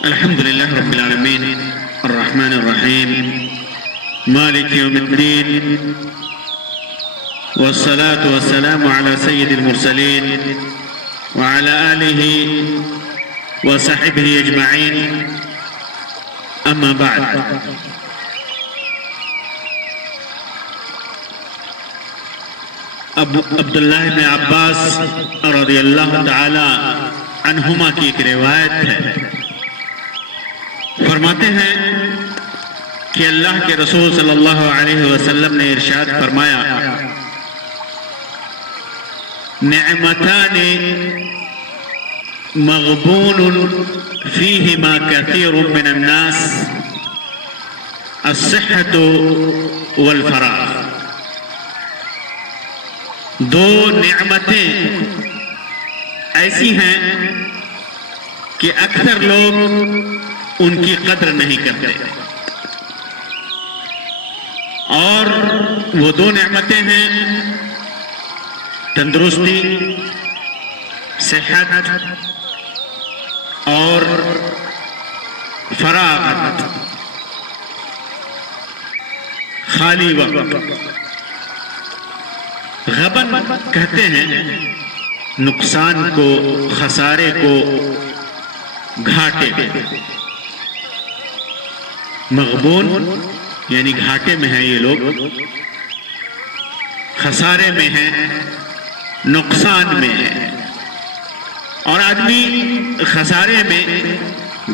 الحمد لله رب العالمين الرحمن الرحيم مالك يوم الدين والصلاة والسلام على سيد المرسلين وعلى آله وصحبه أجمعين. أما بعد، عبداللہ بن عباس رضی اللہ تعالی عنہما کی ایک روایت ہے. فرماتے ہیں کہ اللہ کے رسول صلی اللہ علیہ وسلم نے ارشاد فرمایا، نعمتان مغبون فیہما کثیر من الناس الصحة والفراغ. دو نعمتیں ایسی ہیں کہ اکثر لوگ ان کی قدر نہیں کرتے، اور وہ دو نعمتیں ہیں تندرستی، صحت اور فراغت، خالی وقت. غبن کہتے ہیں نقصان کو، خسارے کو، گھاٹے. مغبون یعنی گھاٹے میں ہیں یہ لوگ، خسارے میں ہیں، نقصان میں ہے. اور آدمی خسارے میں،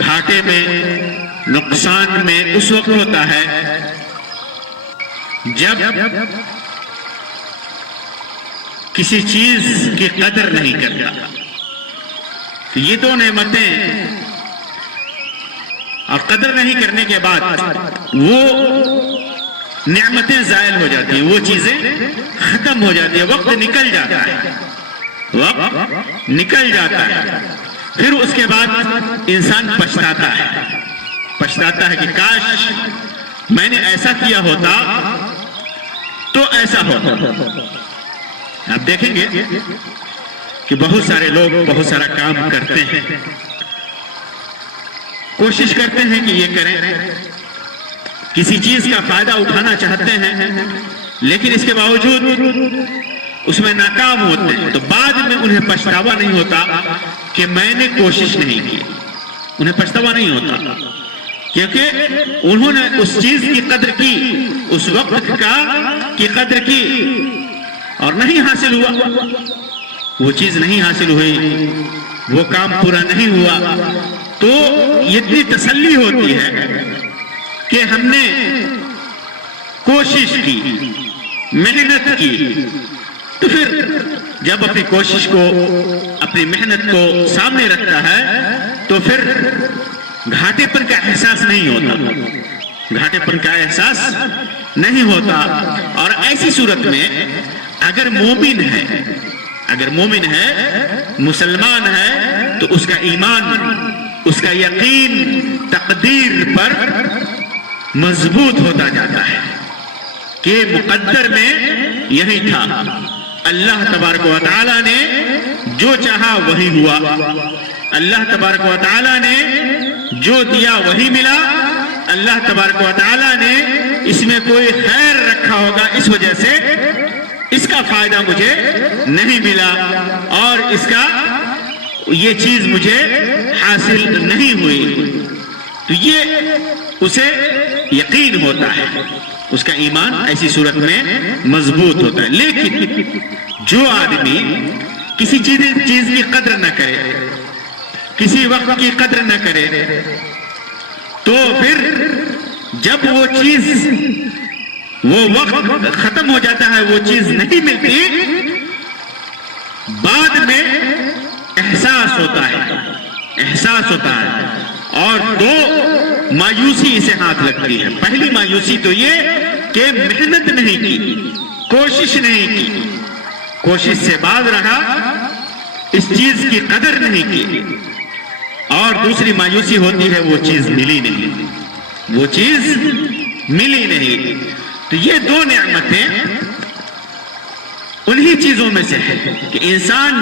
گھاٹے میں، نقصان میں اس وقت ہوتا ہے جب کسی چیز کی قدر نہیں کرتا. یہ دو نعمتیں اور قدر نہیں کرنے کے بعد وہ نعمتیں زائل ہو جاتی ہیں، وہ چیزیں ختم ہو جاتی ہیں، وقت نکل جاتا ہے، وقت نکل جاتا ہے. پھر اس کے بعد انسان پچھتاتا ہے کہ کاش میں نے ایسا کیا ہوتا تو ایسا ہوتا. آپ دیکھیں گے کہ بہت سارے لوگ بہت سارا کام کرتے ہیں، کوشش کرتے ہیں کہ یہ کریں، کسی چیز کا فائدہ اٹھانا چاہتے ہیں، لیکن اس کے باوجود اس میں ناکام ہوتے ہیں. تو بعد میں انہیں پچھتاوا نہیں ہوتا کہ میں نے کوشش نہیں کی. انہیں پچھتاوا نہیں ہوتا کیونکہ انہوں نے اس چیز کی قدر کی، اس وقت کی قدر کی، اور نہیں حاصل ہوا، وہ چیز نہیں حاصل ہوئی، وہ کام پورا نہیں ہوا. تو اتنی تسلی ہوتی ہے کہ ہم نے کوشش کی، محنت کی. تو پھر جب اپنی کوشش کو، اپنی محنت کو سامنے رکھتا ہے تو پھر گھاٹے پر کا احساس نہیں ہوتا، گھاٹے پر کا احساس نہیں ہوتا. اور ایسی صورت میں اگر مومن ہے، مسلمان ہے، تو اس کا ایمان، اس کا یقین تقدیر پر مضبوط ہوتا جاتا ہے کہ مقدر میں یہی تھا. اللہ تبارک و تعالیٰ نے جو چاہا وہی ہوا، اللہ تبارک و تعالیٰ نے جو دیا وہی ملا. اللہ تبارک و تعالیٰ نے اس میں کوئی خیر رکھا ہوگا، اس وجہ سے اس کا فائدہ مجھے نہیں ملا، اور اس کا یہ چیز مجھے حاصل نہیں ہوئی. تو یہ اسے یقین ہوتا ہے، اس کا ایمان ایسی صورت میں مضبوط ہوتا ہے. لیکن جو آدمی کسی چیز کی قدر نہ کرے، کسی وقت کی قدر نہ کرے، تو پھر جب وہ چیز، وہ وقت ختم ہو جاتا ہے، وہ چیز نہیں ملتی، بعد میں احساس ہوتا ہے. اور دو مایوسی اسے ہاتھ لگتی ہے. پہلی مایوسی تو یہ کہ محنت نہیں کی، کوشش نہیں کی، کوشش سے باز رہا، اس چیز کی قدر نہیں کی. اور دوسری مایوسی ہوتی ہے وہ چیز ملی نہیں. تو یہ دو نعمتیں انہی چیزوں میں سے ہے کہ انسان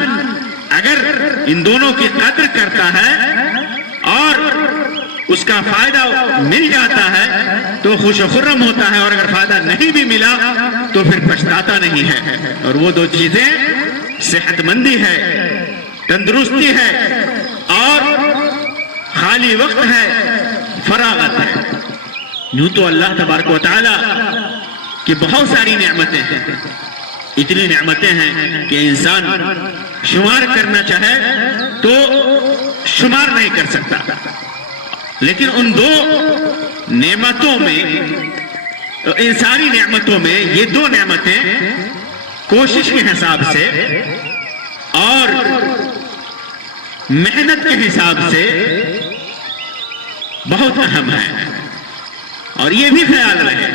اگر ان دونوں کی قدر کرتا ہے اور اس کا فائدہ مل جاتا ہے تو خوش و خرم ہوتا ہے، اور اگر فائدہ نہیں بھی ملا تو پھر پچھتاتا نہیں ہے۔ اور وہ دو چیزیں صحت مندی ہے، تندرستی ہے، اور خالی وقت ہے، فراغت ہے۔ یوں تو اللہ تبارک و تعالی کی بہت ساری نعمتیں ہیں، اتنی نعمتیں ہیں کہ انسان شمار کرنا چاہے تو شمار نہیں کر سکتا، لیکن ان دو نعمتوں میں، ان ساری نعمتوں میں یہ دو نعمتیں کوشش کے حساب سے اور محنت کے حساب سے بہت اہم ہیں۔ اور یہ بھی خیال رہے،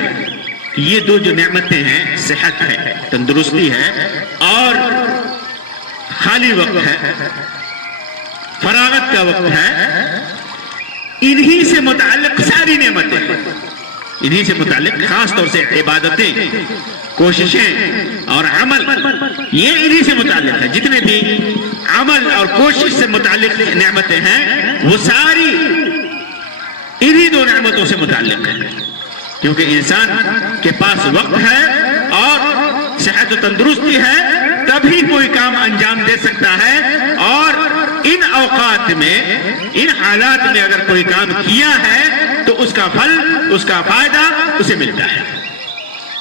یہ دو جو نعمتیں ہیں، صحت ہے، تندرستی ہے، اور خالی وقت ہے، فراغت کا وقت ہے، انہی سے متعلق ساری نعمتیں، انہی سے متعلق خاص طور سے عبادتیں، کوششیں اور عمل، یہ انہی سے متعلق ہے۔ جتنے بھی عمل اور کوشش سے متعلق نعمتیں ہیں وہ ساری انہی دو نعمتوں سے متعلق ہے، کیونکہ انسان کے پاس وقت ہے اور صحت و تندرستی ہے تبھی کوئی کام انجام دے سکتا ہے، اور ان اوقات میں، ان حالات میں اگر کوئی کام کیا ہے تو اس کا پھل، اس کا فائدہ اسے ملتا ہے۔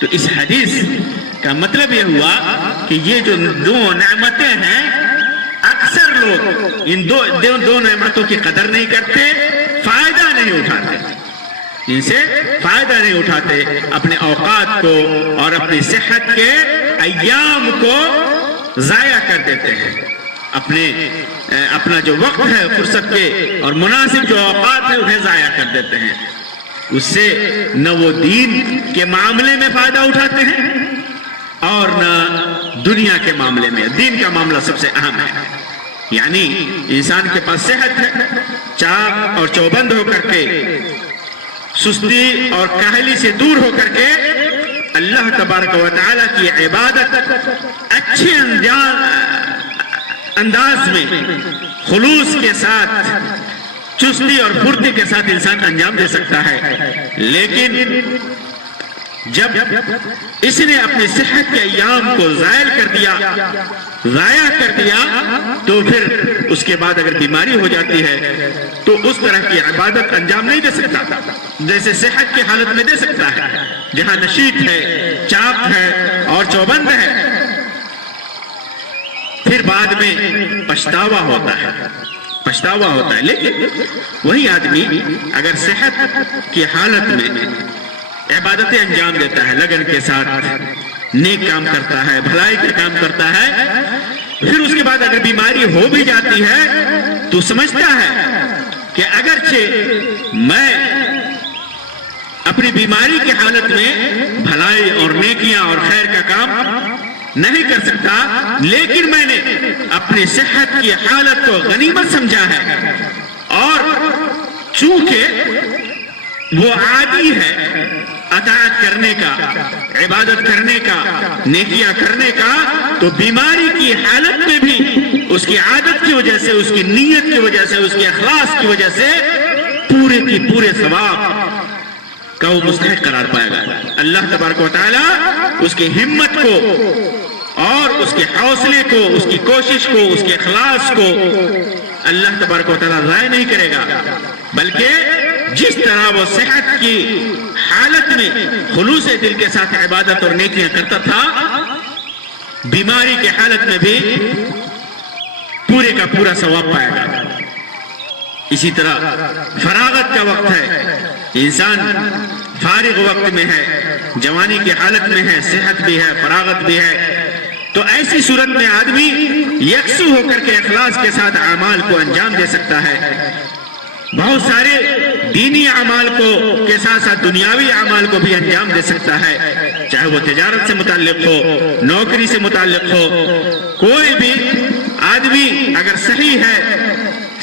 تو اس حدیث کا مطلب یہ ہوا کہ یہ جو دو نعمتیں ہیں، اکثر لوگ ان دو نعمتوں کی قدر نہیں کرتے، فائدہ نہیں اٹھاتے، ان سے فائدہ نہیں اٹھاتے، اپنے اوقات کو اور اپنی صحت کے ایام کو ضائع کر دیتے ہیں، اپنا جو وقت ہے فرصت کے اور مناسب جو اوقات ہے انہیں ضائع کر دیتے ہیں۔ اس سے نہ وہ دین کے معاملے میں فائدہ اٹھاتے ہیں اور نہ دنیا کے معاملے میں۔ دین کا معاملہ سب سے اہم ہے، یعنی انسان کے پاس صحت ہے، چاق اور چوبند ہو کر کے، سستی اور کاہلی سے دور ہو کر کے اللہ تبارک و تعالی کی عبادت اچھے انداز میں، خلوص کے ساتھ، چستی اور پھرتی کے ساتھ انسان انجام دے سکتا ہے۔ لیکن جب اس نے اپنی صحت کے ایام کو ضائع کر دیا تو پھر اس کے بعد اگر بیماری ہو جاتی ہے تو اس طرح کی عبادت انجام نہیں دے سکتا جیسے صحت کی حالت میں دے سکتا ہے، جہاں نشیط ہے، چاق ہے اور چوبند ہے۔ پھر بعد میں پچھتاوا ہوتا ہے، لیکن وہی آدمی اگر صحت کی حالت میں عبادتیں انجام دیتا ہے، لگن کے ساتھ نیک کام کرتا ہے، بھلائی کا کام کرتا ہے، پھر اس کے بعد اگر بیماری ہو بھی جاتی ہے تو سمجھتا ہے کہ اگرچہ میں اپنی بیماری کی حالت میں بھلائی اور نیکیاں اور خیر کا کام نہیں کر سکتا، لیکن میں نے اپنی صحت کی حالت کو غنیمت سمجھا ہے، اور چونکہ وہ عادی ہے اطاعت کرنے کا، عبادت کرنے کا، نیکیاں کرنے کا، تو بیماری کی حالت میں بھی اس کی عادت کی وجہ سے، اس کی نیت کی وجہ سے، اس کے اخلاص کی وجہ سے پورے کی پورے ثواب کا وہ مستحق قرار پائے گا۔ اللہ تبارک و تعالی اس کی ہمت کو اور اس کے حوصلے کو، اس کی کوشش کو، اس کے اخلاص کو اللہ تبارک و تعالی ضائع نہیں کرے گا، بلکہ جس طرح وہ صحت کی حالت میں خلوص دل کے ساتھ عبادت اور نیکیاں کرتا تھا، بیماری کی حالت میں بھی پورے کا پورا ثواب پائے گا۔ اسی طرح فراغت کا وقت ہے، انسان فارغ وقت میں ہے، جوانی کی حالت میں ہے، صحت بھی ہے، فراغت بھی ہے، تو ایسی صورت میں آدمی یکسو ہو کر کے اخلاص کے ساتھ اعمال کو انجام دے سکتا ہے۔ بہت سارے دینی اعمال کو کے ساتھ ساتھ دنیاوی اعمال کو بھی انجام دے سکتا ہے، چاہے وہ تجارت سے متعلق ہو، نوکری سے متعلق ہو، کوئی بھی آدمی اگر صحیح ہے،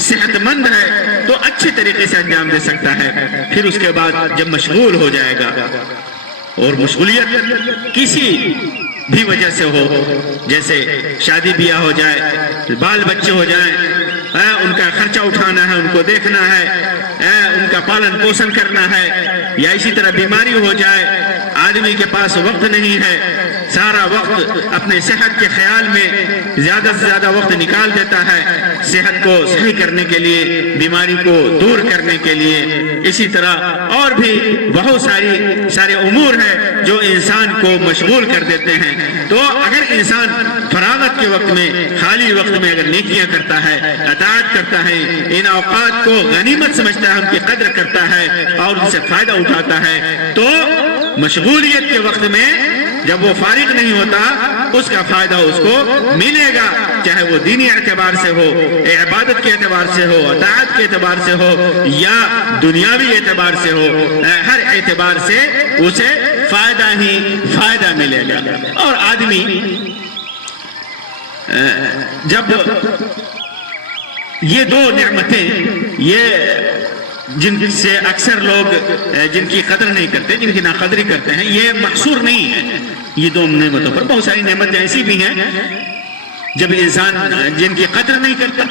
صحت مند ہے تو اچھے طریقے سے انجام دے سکتا ہے۔ پھر اس کے بعد جب مشغول ہو جائے گا، اور مشغولیت کسی بھی وجہ سے ہو، جیسے شادی بیاہ ہو جائے، بال بچے ہو جائیں، ان کا خرچہ اٹھانا ہے، ان کو دیکھنا ہے، ان کا پالن پوشن کرنا ہے، یا اسی طرح بیماری ہو جائے، آدمی کے پاس وقت نہیں ہے، سارا وقت اپنے صحت کے خیال میں زیادہ سے زیادہ وقت نکال دیتا ہے صحت کو صحیح کرنے کے لیے، بیماری کو دور کرنے کے لیے۔ اسی طرح اور بھی بہت سارے امور ہیں جو انسان کو مشغول کر دیتے ہیں۔ تو اگر انسان فراغت کے وقت میں، خالی وقت میں اگر نیکیاں کرتا ہے، اطاعت کرتا ہے، ان اوقات کو غنیمت سمجھتا ہے، ان کی قدر کرتا ہے اور ان سے فائدہ اٹھاتا ہے، تو مشغولیت کے وقت میں جب وہ فارغ نہیں ہوتا اس کا فائدہ اس کو ملے گا، چاہے وہ دینی اعتبار سے ہو، عبادت کے اعتبار سے ہو، اطاعت کے اعتبار سے ہو، یا دنیاوی اعتبار سے ہو، ہر اعتبار سے اسے فائدہ ہی فائدہ ملے گا۔ اور آدمی جب یہ دو نعمتیں، یہ جن سے اکثر لوگ جن کی قدر نہیں کرتے، جن کی ناقدری کرتے ہیں، یہ محصور نہیں ہے یہ دو نعمتوں پر، بہت ساری نعمتیں ایسی بھی ہیں جب انسان جن کی قدر نہیں کرتا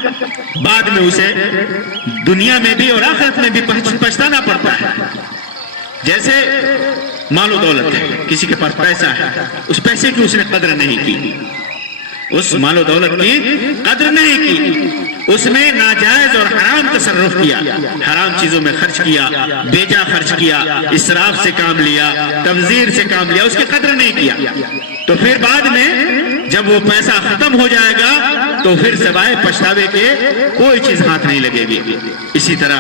بعد میں اسے دنیا میں بھی اور آخرت میں بھی پچھتانا پڑتا ہے۔ جیسے مال و دولت ہے، کسی کے پاس پیسہ ہے، اس پیسے کی اس نے قدر نہیں کی، اس مال و دولت کی قدر نہیں کی، اس میں ناجائز اور حرام تصرف کیا، حرام چیزوں میں خرچ کیا، بیجا خرچ کیا، اسراف سے کام لیا، تبذیر سے کام لیا، اس کی قدر نہیں کیا، تو پھر بعد میں جب وہ پیسہ ختم ہو جائے گا تو پھر سوائے پچھتاوے کے کوئی چیز ہاتھ نہیں لگے گی۔ اسی طرح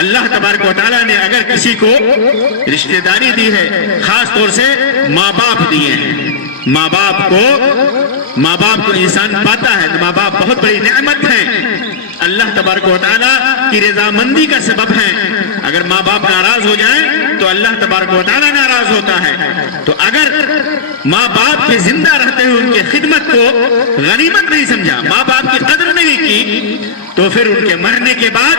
اللہ تبارک و تعالیٰ نے اگر کسی کو رشتہ داری دی ہے، خاص طور سے ماں باپ دیے ہیں، ماں باپ کو انسان پاتا ہے تو ماں باپ بہت بڑی نعمت ہے، اللہ تبارک و تعالیٰ کی رضامندی کا سبب ہے۔ اگر ماں باپ ناراض ہو جائیں تو اللہ تبارک و تعالیٰ ناراض ہوتا ہے، تو اگر ماں باپ کے زندہ رہتے ہوئے ان کی خدمت کو غنیمت نہیں سمجھا، ماں باپ کی قدر نہیں کی، تو پھر ان کے مرنے کے بعد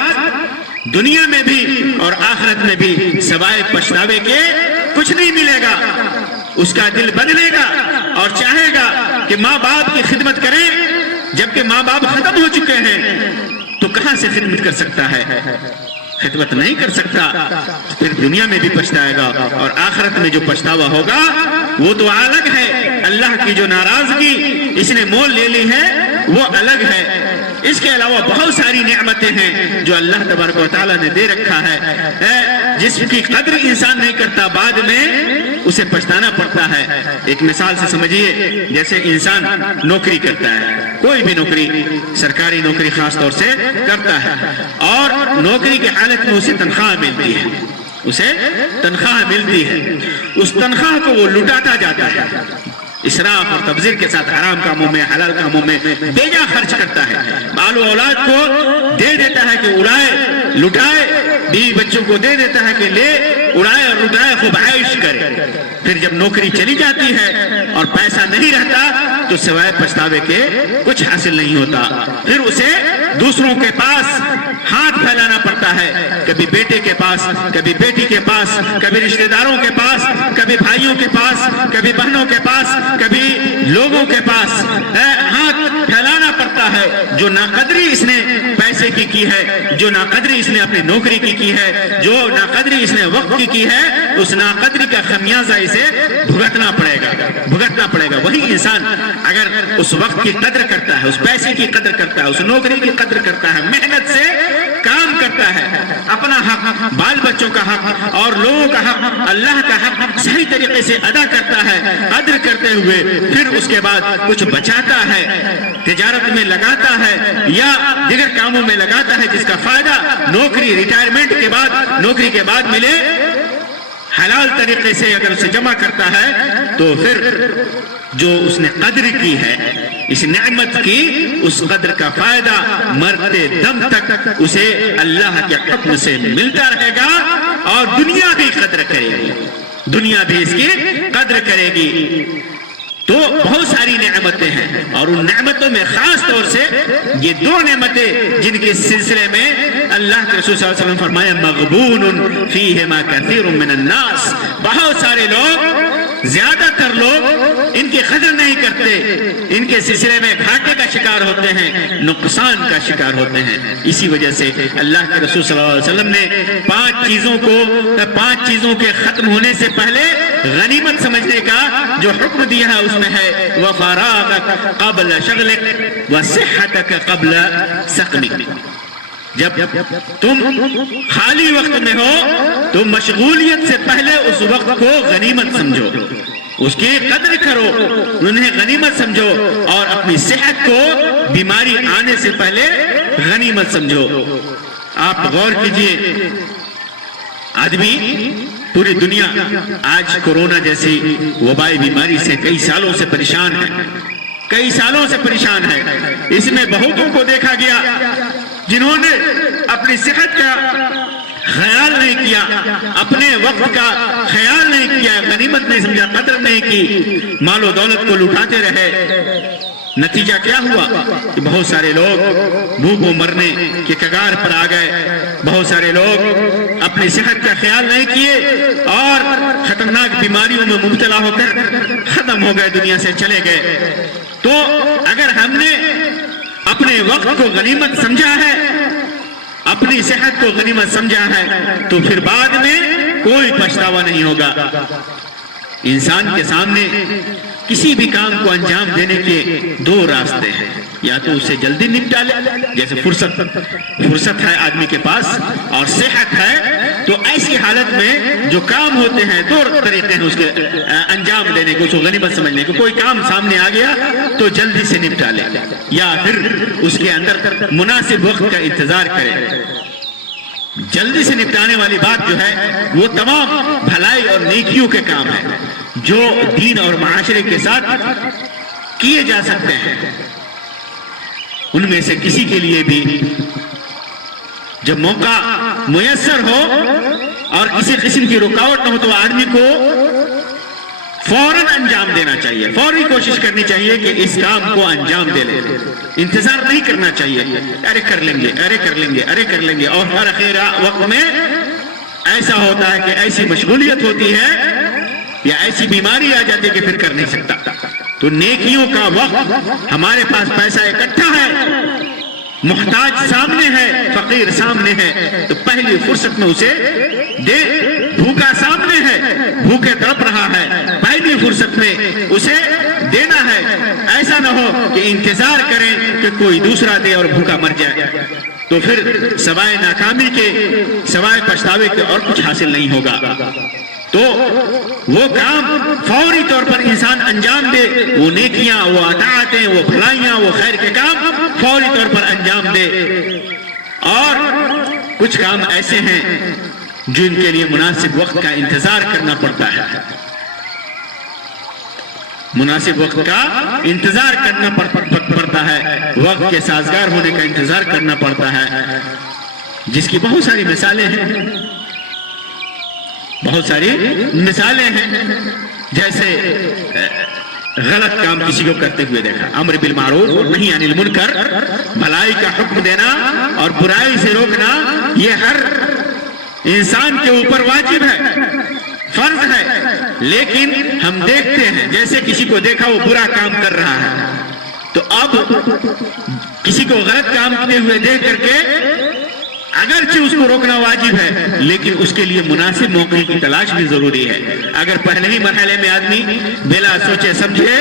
دنیا میں بھی اور آخرت میں بھی سوائے پچھتاوے کے کچھ نہیں ملے گا۔ اس کا دل بدلے گا اور چاہے گا کہ ماں باپ کی خدمت کریں، جبکہ ماں باپ ختم ہو چکے ہیں تو کہاں سے خدمت کر سکتا ہے؟ خدمت نہیں کر سکتا، پھر دنیا میں بھی پچھتائے گا اور آخرت میں جو پچھتاوا ہوگا وہ تو الگ ہے۔ اللہ کی جو ناراضگی اس نے مول لے لی ہے وہ الگ ہے۔ اس کے علاوہ بہت ساری نعمتیں ہیں جو اللہ تبارک و تعالیٰ نے دے رکھا ہے، جس کی قدر انسان نہیں کرتا بعد میں اسے پچھتانا پڑتا ہے۔ ایک مثال سے سمجھیے، جیسے انسان نوکری کرتا ہے، کوئی بھی نوکری، سرکاری نوکری خاص طور سے کرتا ہے، اور نوکری کی حالت میں اسے تنخواہ ملتی ہے، اس تنخواہ کو وہ لٹاتا جاتا ہے، اسراف اور تبذیر کے ساتھ حرام کاموں میں، حلال کاموں میں بیجا خرچ کرتا ہے، مال و اولاد کو دے دیتا ہے کہ اڑائے لٹائے، بیوی بچوں کو دے دیتا ہے کہ لے اڑائے اور لٹائے، خوب عیش کرے۔ پھر جب نوکری چلی جاتی ہے اور پیسہ نہیں رہتا تو سوائے پچھتاوے کے کچھ حاصل نہیں ہوتا، پھر اسے دوسروں کے پاس ہاتھ پھیلانا پڑتا ہے، کبھی بیٹے کے پاس، کبھی بیٹی کے پاس، کبھی رشتہ داروں کے پاس، کبھی بھائیوں کے پاس، کبھی بہنوں کے پاس، کبھی لوگوں کے پاس ہاتھ پھیلانا پڑتا ہے۔ جو ناقدری اس نے پیسے کی ہے، جو ناقدری اس نے اپنی نوکری کی ہے، جو ناقدری اس نے وقت کی ہے، اس ناقدری کا خمیازہ اسے بھگتنا پڑے گا۔ وہی انسان اگر اس وقت کی قدر کرتا ہے، اس پیسے کی قدر کرتا ہے، اس نوکری کی قدر کرتا ہے، محنت سے کام کرتا ہے، اپنا حق، بال بچوں کا حق اور لوگوں کا حق، اللہ کا حق صحیح طریقے سے ادا کرتا ہے، قدر کرتے ہوئے پھر اس کے بعد کچھ بچاتا ہے، تجارت میں لگاتا ہے یا دیگر کاموں میں لگاتا ہے، جس کا فائدہ نوکری ریٹائرمنٹ کے بعد، نوکری کے بعد ملے، حلال طریقے سے اگر اسے جمع کرتا ہے تو پھر جو اس نے قدر کی ہے اس نعمت کی، اس قدر کا فائدہ مرتے دم تک اسے اللہ کے حکم سے ملتا رہے گا، اور دنیا بھی قدر کرے گی، دنیا بھی اس کی قدر کرے گی۔ تو بہت ساری نعمتیں ہیں، اور ان نعمتوں میں خاص طور سے یہ دو نعمتیں جن کے سلسلے میں اللہ کے رسول صلی اللہ علیہ وسلم فرمایا مغبون فیہما کثیر من الناس، بہت سارے لوگ زیادہ تر لوگ ان کی قدر نہیں کرتے، ان کے سلسلے میں گھاٹے کا شکار ہوتے ہیں، نقصان کا شکار ہوتے ہیں۔ اسی وجہ سے اللہ کے رسول صلی اللہ علیہ وسلم نے پانچ چیزوں کے ختم ہونے سے پہلے غنیمت سمجھنے کا جو حکم دیا ہے اس میں ہے وَفَرَاغَكَ قَبْلَ شَغْلِكَ وَصِحَّتَكَ قَبْلَ سَقْمِكَ۔ جب تم خالی وقت میں ہو تو مشغولیت سے پہلے اس وقت کو غنیمت سمجھو، اس کی قدر کرو، انہیں غنیمت سمجھو، اور اپنی صحت کو بیماری آنے سے پہلے غنیمت سمجھو۔ آپ غور کیجئے، آدمی پوری دنیا آج کورونا جیسی وبائی بیماری سے کئی سالوں سے پریشان ہے۔ اس میں بہتوں کو دیکھا گیا جنہوں نے اپنی صحت کا خیال نہیں کیا، اپنے وقت کا خیال نہیں کیا، غنیمت نہیں سمجھا، قدر نہیں کی، مال و دولت کو لوٹاتے رہے۔ نتیجہ کیا ہوا کہ بہت سارے لوگ بھوک و مرنے کے کگار پر آ گئے، بہت سارے لوگ اپنی صحت کا خیال نہیں کیے اور خطرناک بیماریوں میں مبتلا ہو کر ختم ہو گئے، دنیا سے چلے گئے۔ تو اگر ہم نے اپنے وقت کو غنیمت سمجھا ہے، اپنی صحت کو غنیمت سمجھا ہے، تو پھر بعد میں کوئی پچھتاوا نہیں ہوگا۔ انسان کے سامنے کسی بھی کام کو انجام دینے کے دو راستے ہیں، یا تو اسے جلدی نپٹا لے، جیسے فرصت ہے آدمی کے پاس اور صحت ہے، تو ایسی حالت میں جو کام ہوتے ہیں دو طریقے ہیں اس کے انجام دینے کو، اس کو غنیمت سمجھنے کو۔ کوئی کام سامنے آ گیا تو جلدی سے نپٹا لے، یا پھر اس کے اندر مناسب وقت کا انتظار کرے۔ جلدی سے نپٹانے والی بات جو ہے وہ تمام بھلائی اور نیکیوں کے کام ہیں جو دین اور معاشرے کے ساتھ کیے جا سکتے ہیں۔ ان میں سے کسی کے لیے بھی جب موقع میسر ہو اور کسی قسم کی رکاوٹ نہ ہو تو آدمی کو فوراً انجام دینا چاہیے، فوری کوشش کرنی چاہیے کہ اس کام کو انجام دے لے، انتظار نہیں کرنا چاہیے، ارے کر لیں گے، اور ہر خیر وقت میں ایسا ہوتا ہے کہ ایسی مشغولیت ہوتی ہے یا ایسی بیماری آ جاتی ہے کہ پھر کر نہیں سکتا۔ تو نیکیوں کا وقت، ہمارے پاس پیسہ اکٹھا ہے، محتاج سامنے ہے، فقیر سامنے ہے، تو پہلی فرصت میں اسے دے۔ بھوکا سامنے ہے، بھوکے تڑپ رہا ہے، پہلی فرصت میں اسے دینا ہے۔ ایسا نہ ہو کہ انتظار کریں کہ کوئی دوسرا دے اور بھوکا مر جائے، تو پھر سوائے ناکامی کے، سوائے پچھتاوے کے اور کچھ حاصل نہیں ہوگا۔ تو وہ کام فوری طور پر انسان انجام دے، وہ نیکیاں، وہ اطاعتیں، وہ بھلائیاں، وہ خیر کے کام فوری طور پر انجام دے۔ اور کچھ کام ایسے ہیں جن کے لیے مناسب وقت کا انتظار کرنا پڑتا ہے، مناسب وقت کا انتظار کرنا پڑتا ہے، وقت کے سازگار ہونے کا انتظار کرنا پڑتا ہے، جس کی بہت ساری مثالیں ہیں، جیسے غلط کام کسی کو کرتے ہوئے دیکھا، امر بالمعروف اور نہی عن المنکر، بھلائی کا حکم دینا اور برائی سے روکنا، یہ ہر انسان کے اوپر واجب ہے، فرض ہے۔ لیکن ہم دیکھتے ہیں جیسے کسی کو دیکھا وہ برا کام کر رہا ہے، تو اب کسی کو غلط کام کرتے ہوئے دیکھ کر کے اگرچہ اس کو روکنا واجب ہے، لیکن اس کے لیے مناسب موقع کی تلاش بھی ضروری ہے۔ اگر پہلے ہی مرحلے میں آدمی بلا سوچے سمجھے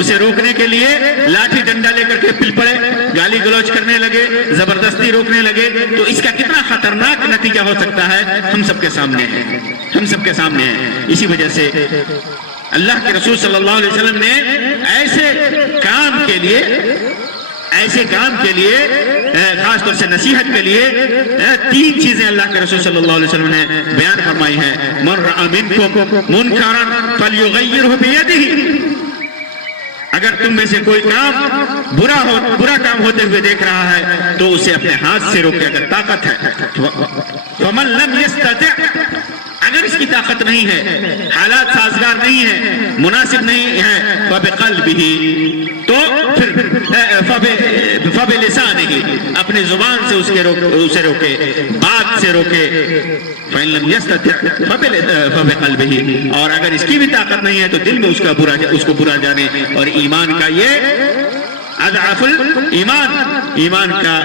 اسے روکنے کے لیے لاٹھی ڈنڈا لے کر کے پل پڑے، گالی گلوچ کرنے لگے، زبردستی روکنے لگے، تو اس کا کتنا خطرناک نتیجہ ہو سکتا ہے ہم سب کے سامنے ہے۔ اسی وجہ سے اللہ کے رسول صلی اللہ علیہ وسلم نے ایسے کام کے لیے خاص طور سے نصیحت کے لیے 3 چیزیں اللہ کے رسول صلی اللہ علیہ وسلم نے بیان فرمائی ہیں۔ من رأى منکم منکرا فلیغیرہ بیدہ، اگر تم میں سے کوئی کام برا کام ہوتے ہوئے دیکھ رہا ہے تو اسے اپنے ہاتھ سے روکے، اگر طاقت ہے۔ فمن لم یستطع، اگر اس کی طاقت نہیں ہے، حالات سازگار نہیں ہے، مناسب نہیں ہے، فبقلبہ، تو پھر فبلسانہ، اپنے زبان سے اسے روکے، بات سے روکے، فإن لم يستطع فبقلبہ، اور اگر اس کی بھی طاقت نہیں ہے تو دل میں اس کو برا جانے. اور ایمان کا یہ اضعف الایمان، ایمان کا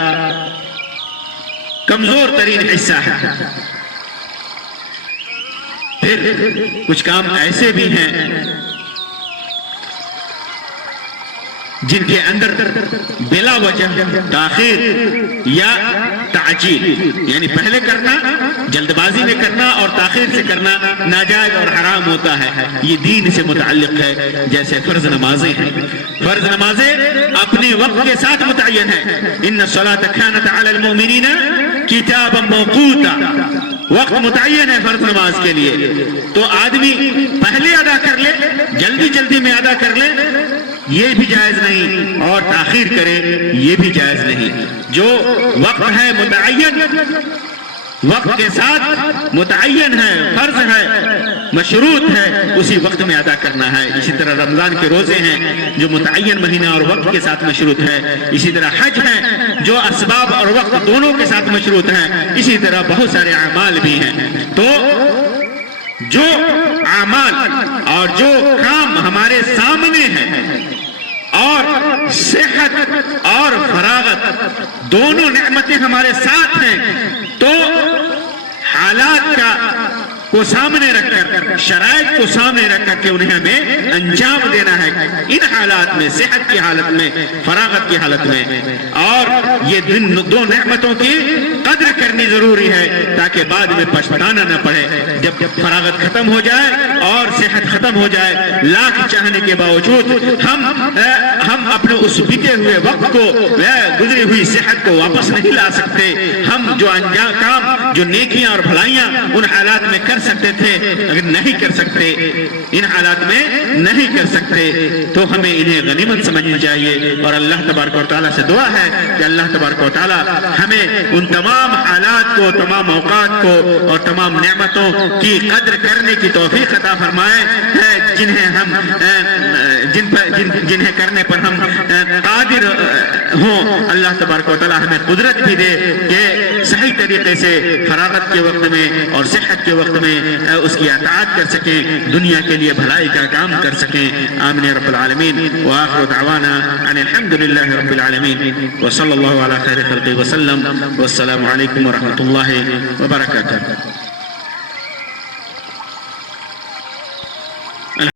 کمزور ترین حصہ ہے. پھر کچھ کام ایسے بھی ہیں جن کے اندر بلا وجہ تاخیر یا تعجیل، یعنی پہلے کرنا، جلد بازی میں کرنا اور تاخیر سے کرنا ناجائز اور حرام ہوتا ہے. یہ دین سے متعلق ہے. جیسے فرض نمازیں ہیں، فرض نمازیں اپنے وقت کے ساتھ متعین ہیں. ان الصلاۃ کانت علی المؤمنین کتابا موقوتا، وقت متعین ہے فرض نماز کے لیے. تو آدمی پہلے ادا کر لے، جلدی میں ادا کر لے، یہ بھی جائز نہیں، اور تاخیر کرے یہ بھی جائز نہیں. جو وقت ہے متعین، وقت کے ساتھ متعین ہے، فرض ہے، مشروط ہے، اسی وقت میں ادا کرنا ہے. اسی طرح رمضان کے روزے ہیں جو متعین مہینہ اور وقت کے ساتھ مشروط ہے. اسی طرح حج ہے جو اسباب اور وقت دونوں کے ساتھ مشروط ہے. اسی طرح بہت سارے اعمال بھی ہیں. تو جو اعمال اور جو کام ہمارے سامنے ہیں، اور صحت اور فراغت دونوں نعمتیں ہمارے ساتھ ہیں، تو حالات کو سامنے رکھ کر، شرائط کو سامنے رکھ کر کے انہیں ہمیں انجام دینا ہے ان حالات میں، صحت کی حالت میں، فراغت کی حالت میں. اور یہ دو نعمتوں کی قدر کرنی ضروری ہے تاکہ بعد میں پچھتانا نہ پڑے. جب فراغت ختم ہو جائے اور صحت ختم ہو جائے، لاکھ چاہنے کے باوجود ہم اپنے اس بیتے ہوئے وقت کو، گزری ہوئی صحت کو واپس نہیں لا سکتے. ہم جو کام، جو نیکیاں اور بھلائیاں ان حالات میں کر سکتے تھے، اگر نہیں کر سکتے، ان حالات میں نہیں کر سکتے، تو ہمیں انہیں غنیمت سمجھنی چاہیے. اور اللہ تبارک و تعالیٰ سے دعا ہے کہ اللہ تبارک و تعالیٰ ہمیں ان تمام حالات کو، تمام اوقات کو اور تمام نعمتوں کی قدر کرنے کی توفیق عطا فرمائے، جنہیں کرنے پر ہم قادر ہوں. اللہ تبارک و تعالیٰ ہمیں قدرت بھی دے کہ صحیح طریقے سے فراغت کے وقت میں اور صحت کے وقت میں اس کی اطاعت کر سکیں، دنیا کے لیے بھلائی کا کام کر سکیں. آمین رب العالمین. وآخر دعوانا ان الحمد للہ رب العالمین، وصلی اللہ علی خیر خلقہ وسلم، والسلام علیکم ورحمۃ اللہ وبرکاتہ.